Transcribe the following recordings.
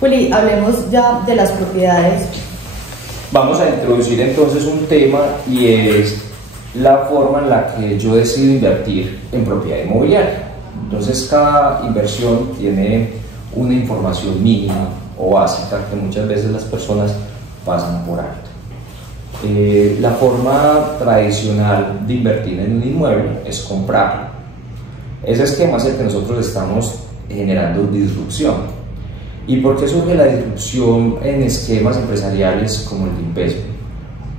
Juli, hablemos ya de las propiedades. Vamos a introducir entonces un tema y es la forma en la que yo decido invertir en propiedad inmobiliaria. Entonces cada inversión tiene una información mínima o básica que muchas veces las personas pasan por alto. La forma tradicional de invertir en un inmueble es comprarlo. Ese esquema es el que nosotros estamos generando disrupción. ¿Y por qué surge la disrupción en esquemas empresariales como el de Impespe?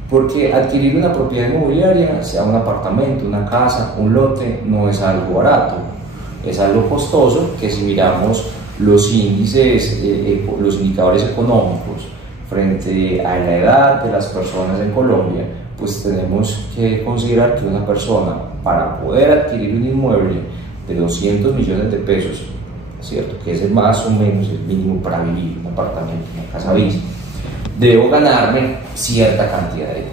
Porque adquirir una propiedad inmobiliaria, sea un apartamento, una casa, un lote, no es algo barato, es algo costoso que si miramos los índices, los indicadores económicos frente a la edad de las personas en Colombia, pues tenemos que considerar que una persona para poder adquirir un inmueble de 200 millones de pesos, ¿cierto? Que es más o menos el mínimo para vivir, un apartamento, una casa bis, debo ganarme cierta cantidad de dinero.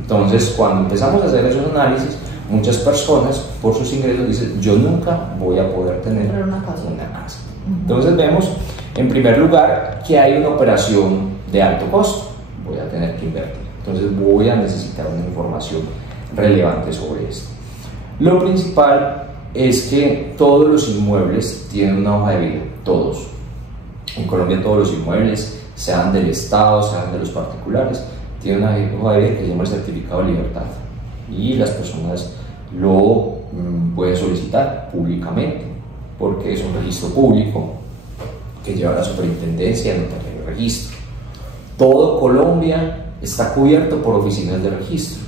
Entonces, cuando empezamos a hacer esos análisis, muchas personas por sus ingresos dicen, yo nunca voy a poder tener una casa. Entonces vemos, en primer lugar, que hay una operación de alto costo, voy a tener que invertir. Entonces voy a necesitar una información relevante sobre esto. Lo principal es que todos los inmuebles tienen una hoja de vida, todos. En Colombia todos los inmuebles, sean del Estado, sean de los particulares, tienen una hoja de vida que se llama el certificado de libertad y las personas lo pueden solicitar públicamente porque es un registro público que lleva la superintendencia de notaría de registro. Todo Colombia está cubierto por oficinas de registro.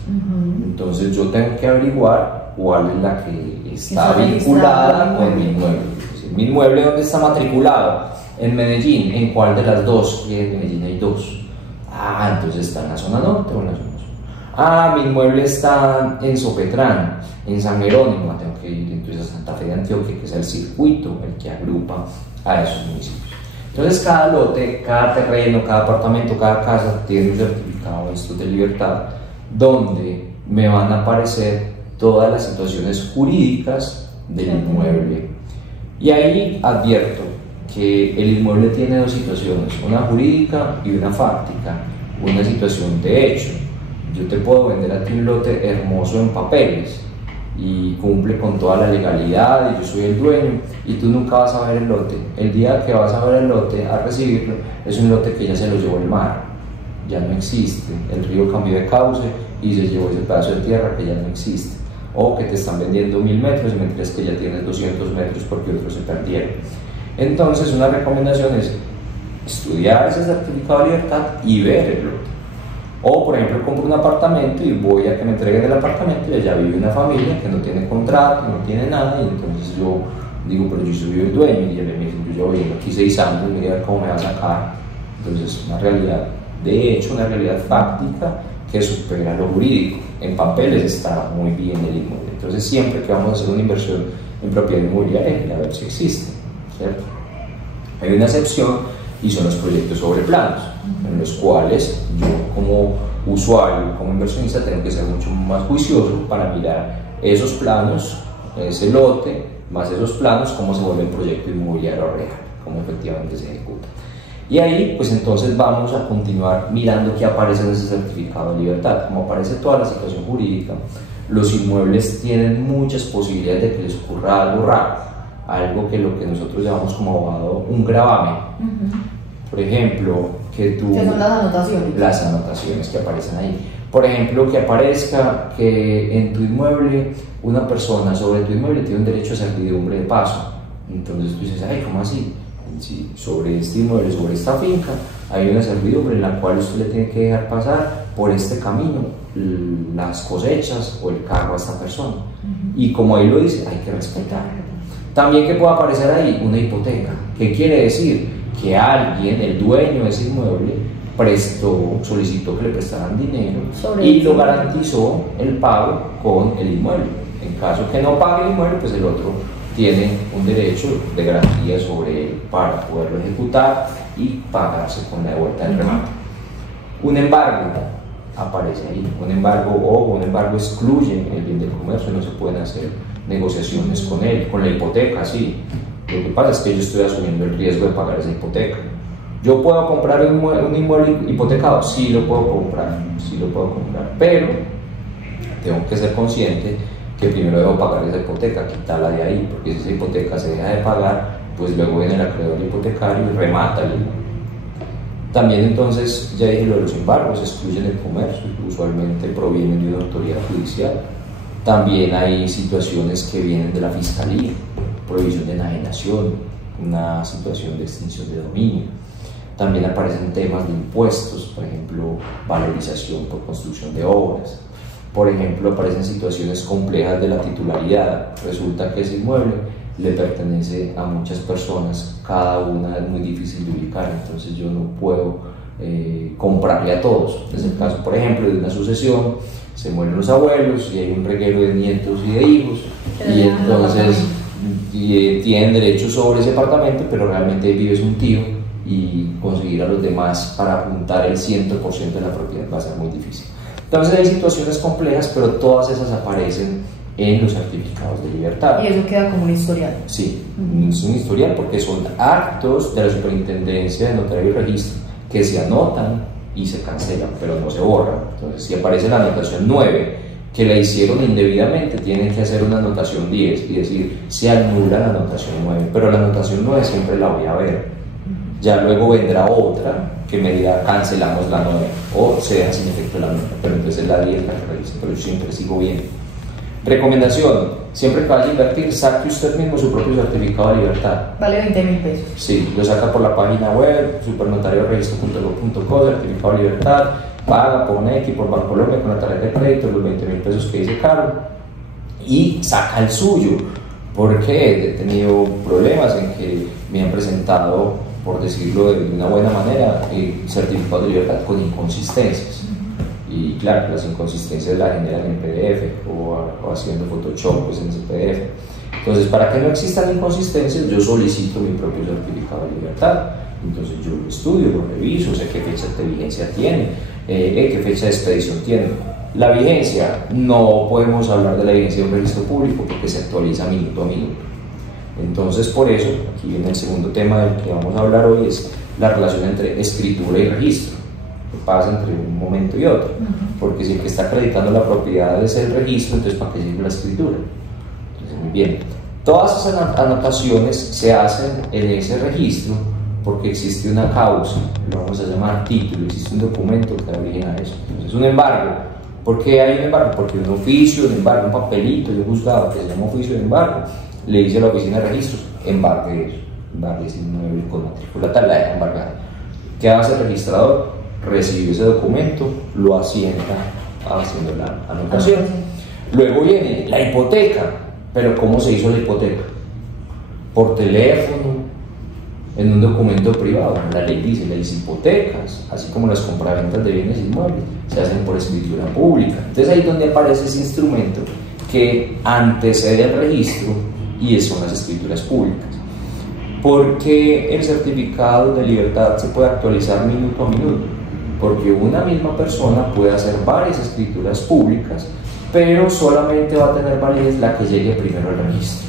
Entonces yo tengo que averiguar cuál es la que está vinculada con mi inmueble. Es decir, mi inmueble, ¿dónde está matriculado? En Medellín. ¿En cuál de las dos? Y en Medellín hay dos. Ah, entonces está en la zona norte o en la zona sur. Ah, mi inmueble está en Sopetrán, en San Jerónimo. Tengo que ir entonces a Santa Fe de Antioquia, que es el circuito el que agrupa a esos municipios. Entonces cada lote, cada terreno, cada apartamento, cada casa tiene un certificado de libertad donde me van a aparecer todas las situaciones jurídicas del inmueble. Y ahí advierto que el inmueble tiene dos situaciones, una jurídica y una fáctica, una situación de hecho. Yo te puedo vender a ti un lote hermoso en papeles y cumple con toda la legalidad y yo soy el dueño y tú nunca vas a ver el lote. El día que vas a ver el lote, a recibirlo, es un lote que ya se lo llevó el mar, ya no existe, el río cambió de cauce y se llevó ese pedazo de tierra que ya no existe, o que te están vendiendo 1000 metros y me crees que ya tienes 200 metros porque otros se perdieron. Entonces una recomendación es estudiar ese certificado de libertad y ver el lote. O por ejemplo compro un apartamento y voy a que me entreguen el apartamento y allá vive una familia que no tiene contrato, no tiene nada y entonces yo digo, pero yo soy el dueño y él me dice, yo vengo aquí 6 años, mira a ver cómo me va a sacar. Entonces una realidad, de hecho una realidad fáctica que supera lo jurídico. En papeles está muy bien el inmueble. Entonces siempre que vamos a hacer una inversión en propiedad inmobiliaria, a ver si existe, ¿cierto? Hay una excepción y son los proyectos sobre planos, en los cuales yo como usuario, como inversionista, tengo que ser mucho más juicioso para mirar esos planos, ese lote, más esos planos, cómo se vuelve el proyecto inmobiliario real, cómo efectivamente se ejecuta. Y ahí, pues entonces vamos a continuar mirando qué aparece en ese certificado de libertad. Como aparece toda la situación jurídica, los inmuebles tienen muchas posibilidades de que les ocurra algo raro, algo que lo que nosotros llamamos como abogado un gravamen. Por ejemplo, ¿qué son las anotaciones? Las anotaciones que aparecen ahí. Por ejemplo, que aparezca que en tu inmueble, una persona sobre tu inmueble tiene un derecho a servidumbre de paso. Entonces tú dices, ay, ¿cómo así? Sí, sobre este inmueble, sobre esta finca, hay una servidumbre en la cual usted le tiene que dejar pasar por este camino las cosechas o el carro a esta persona. Y como ahí lo dice, hay que respetar. También que pueda aparecer ahí una hipoteca. ¿Qué quiere decir? Que alguien, el dueño de ese inmueble, solicitó que le prestaran dinero y lo garantizó el pago con el inmueble. En caso que no pague el inmueble, pues el otro tiene un derecho de garantía sobre él para poderlo ejecutar y pagarse con la vuelta del remate. Un embargo aparece ahí. Un embargo excluye el bien del comercio, no se pueden hacer negociaciones con él. Con la hipoteca, sí. Lo que pasa es que yo estoy asumiendo el riesgo de pagar esa hipoteca. ¿Yo puedo comprar un inmueble hipotecado? Sí lo puedo comprar, pero tengo que ser consciente que primero debo pagar esa hipoteca, quitarla de ahí, porque si esa hipoteca se deja de pagar, pues luego viene el acreedor hipotecario y remata el inmueble. También entonces, ya dije lo de los embargos, excluyen el comercio, usualmente provienen de una autoridad judicial. También hay situaciones que vienen de la fiscalía, prohibición de enajenación, una situación de extinción de dominio. También aparecen temas de impuestos, por ejemplo, valorización por construcción de obras. Por ejemplo, aparecen situaciones complejas de la titularidad. Resulta que ese inmueble le pertenece a muchas personas, cada una es muy difícil de ubicar, entonces yo no puedo comprarle a todos. Es el caso, por ejemplo, de una sucesión, se mueren los abuelos y hay un reguero de nietos y de hijos, y entonces tienen derecho sobre ese apartamento, pero realmente ahí vive un tío, y conseguir a los demás para juntar el 100% de la propiedad va a ser muy difícil. Entonces hay situaciones complejas, pero todas esas aparecen en los certificados de libertad. Y eso queda como un historial. Sí, es un historial porque son actos de la Superintendencia de Notario y Registro que se anotan y se cancelan, pero no se borran. Entonces, si aparece la anotación 9, que la hicieron indebidamente, tienen que hacer una anotación 10 y decir, se anula la anotación 9, pero la anotación 9 siempre la voy a ver. Ya luego vendrá otra que me diga cancelamos la 9 o se deja sin efecto la 9, pero entonces la 10 la que revise, pero yo siempre sigo bien. Recomendación: siempre que vaya a invertir, saque usted mismo su propio certificado de libertad. Vale 20.000 pesos. Sí, lo saca por la página web, supernotarioregistro.gov.co, certificado de libertad, paga por NEC y por Bancolombia con la tarjeta de crédito, los 20.000 pesos que dice Caro, y saca el suyo. Porque he tenido problemas en que me han presentado, por decirlo de una buena manera, certificados de libertad con inconsistencias. Y claro, las inconsistencias las generan en PDF o haciendo Photoshop pues en ese PDF. Entonces, para que no existan inconsistencias, yo solicito mi propio certificado de libertad. Entonces yo lo estudio, lo reviso, sé qué fecha de vigencia tiene, qué fecha de expedición tiene. La vigencia, no podemos hablar de la vigencia de un registro público porque se actualiza minuto a minuto. Entonces, por eso, aquí viene el segundo tema del que vamos a hablar hoy, es la relación entre escritura y registro, que pasa entre un momento y otro. Porque si el que está acreditando la propiedad es el registro, entonces ¿para qué sirve la escritura? Entonces, muy bien. Todas esas anotaciones se hacen en ese registro porque existe una causa, lo vamos a llamar título, existe un documento que da origen a eso. Entonces, un embargo. ¿Por qué hay un embargo? Porque un oficio de embargo, un papelito de juzgado que se llama oficio de embargo, le dice a la oficina de registros, embargue eso, embargue ese inmueble con matrícula tal, la deja embargada. ¿Qué hace el registrador? Recibe ese documento, lo asienta haciendo la anotación. Luego viene la hipoteca, pero ¿cómo se hizo la hipoteca? Por teléfono, en un documento privado. La ley dice, las hipotecas, así como las compraventas de bienes inmuebles, se hacen por escritura pública. Entonces ahí es donde aparece ese instrumento que antecede al registro y son las escrituras públicas. ¿Por qué el certificado de libertad se puede actualizar minuto a minuto? Porque una misma persona puede hacer varias escrituras públicas, pero solamente va a tener validez la que llegue primero al registro.